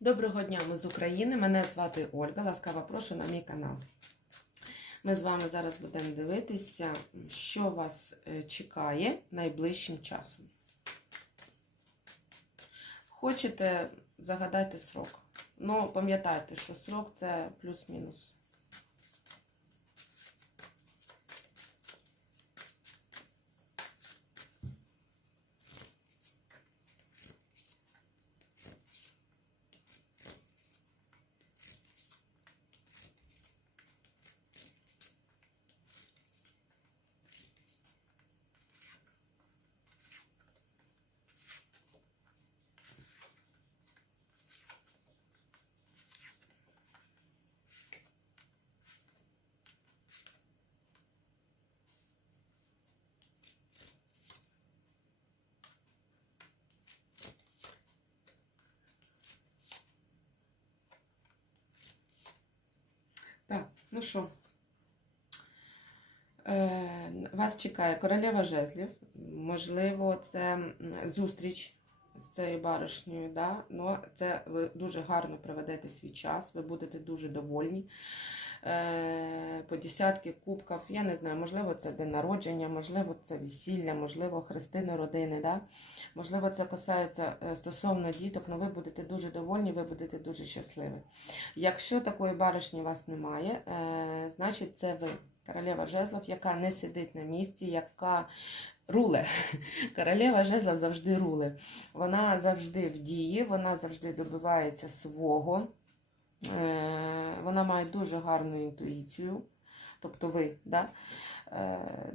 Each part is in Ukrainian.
Доброго дня, ми з України. Мене звати Ольга. Ласкаво прошу на мій канал. Ми з вами зараз будемо дивитися, що вас е, чекає найближчим часом. Хочете, загадайте срок. Ну, пам'ятайте, що срок це плюс-мінус. Так, ну що, е, вас чекає королева жезлів. Можливо, це зустріч з цією баришнею, да? але це ви дуже гарно проведете свій час, ви будете дуже довольні. По десятки кубків, я не знаю, можливо, це день народження, можливо, це весілля, можливо, хрестини родини. Да? Можливо, це касається е, стосовно діток, але ви будете дуже довольні, ви будете дуже щасливі. Якщо такої баришні у вас немає, е, значить це ви, королева жезлов, яка не сидить на місці, яка руле. Королева жезлов завжди руле. Вона завжди в дії, вона завжди добивається свого. Е, Вона має дуже гарну інтуїцію. Тобто ви, да?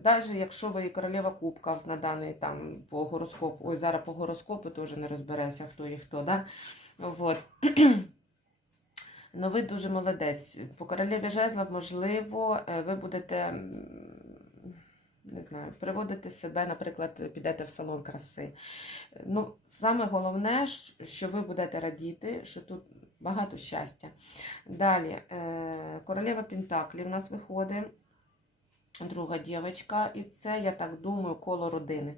Навіть якщо ви королева кубка на даний там по гороскопу, ой, зараз по гороскопу теж не розбереся, хто і хто, да? Вот. Ну, ви дуже молодець. По королеві жезлов, можливо, е, ви будете, не знаю, приводити себе, наприклад, підете в салон краси. Ну, саме головне, що ви будете радіти, що тут багато щастя. Далі, е, королева Пентаклі в нас виходить, друга дівчинка, і це, я так думаю, коло родини.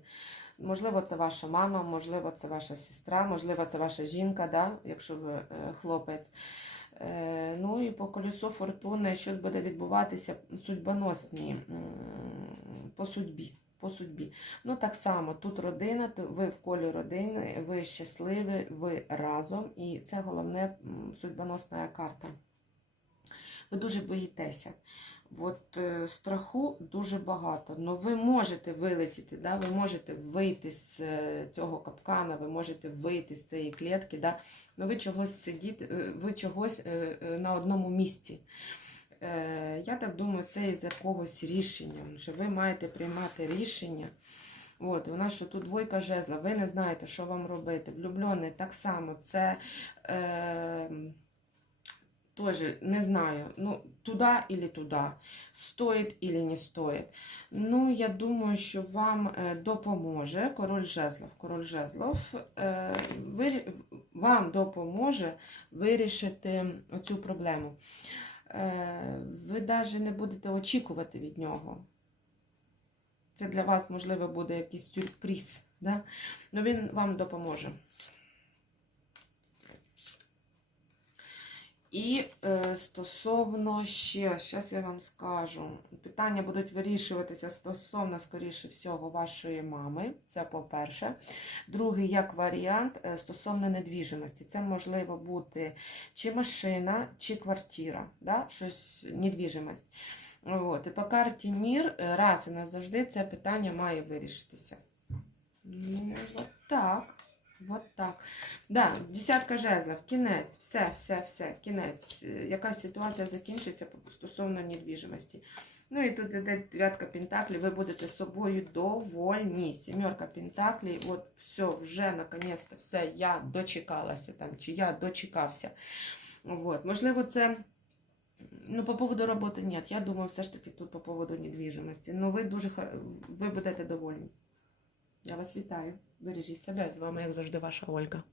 Можливо, це ваша мама, можливо, це ваша сестра, можливо, це ваша жінка, да? якщо ви е, хлопець. Е, Ну і по колесу фортуни щось буде відбуватися судьбоносні по судьбі. По судьбі. Ну, так само, тут родина, ви в колі родини, ви щасливі, ви разом, і це головне судьбоносна карта. Ви дуже боїтеся. От е, страху дуже багато. Ну ви можете вилетіти, да? ви можете вийти з е, цього капкана, ви можете вийти з цієї клітки, да? ну ви чогось сидіти, е, ви чогось на одному місці. Е, Я так думаю, це із якогось рішення, що ви маєте приймати рішення. От, у нас що тут двойка жезла, ви не знаєте, що вам робити. Влюблений так само, це е, теж не знаю, ну, туди или туди, стоїть или не стоїть. Ну, я думаю, що вам е, допоможе король жезлов. Король жезлов е, вирі- вам допоможе вирішити цю проблему. Е, ви навіть не будете очікувати від нього. Це для вас, можливо, буде якийсь сюрприз. Да? Ну, він вам допоможе. І е, стосовно ще, зараз я вам скажу, питання будуть вирішуватися стосовно, скоріше всього, вашої мами. Це по-перше. Другий, як варіант, е, стосовно недвіжимості. Це можливо бути чи машина, чи квартира, да? щось недвіжимость. От. І по карті Мір е, раз і назавжди це питання має вирішитися. Ну, от так. От так. Да, десятка жезлів, кінець, все, все, все, кінець. Якась ситуація закінчиться стосовно недвіжимості. Ну і тут іде дев'ятка пентаклів, ви будете з собою довольні. Сімерка пентаклів, от все, вже наконець-то все, я дочекалася там, чи я дочекався. От. Можливо, це. Ну, по поводу роботи ні. Я думаю, все ж таки тут по поводу недвіжимості. Ну, ви дуже ви будете довольні. Я вас вітаю. Бережіть себе. З вами, як завжди, ваша Ольга.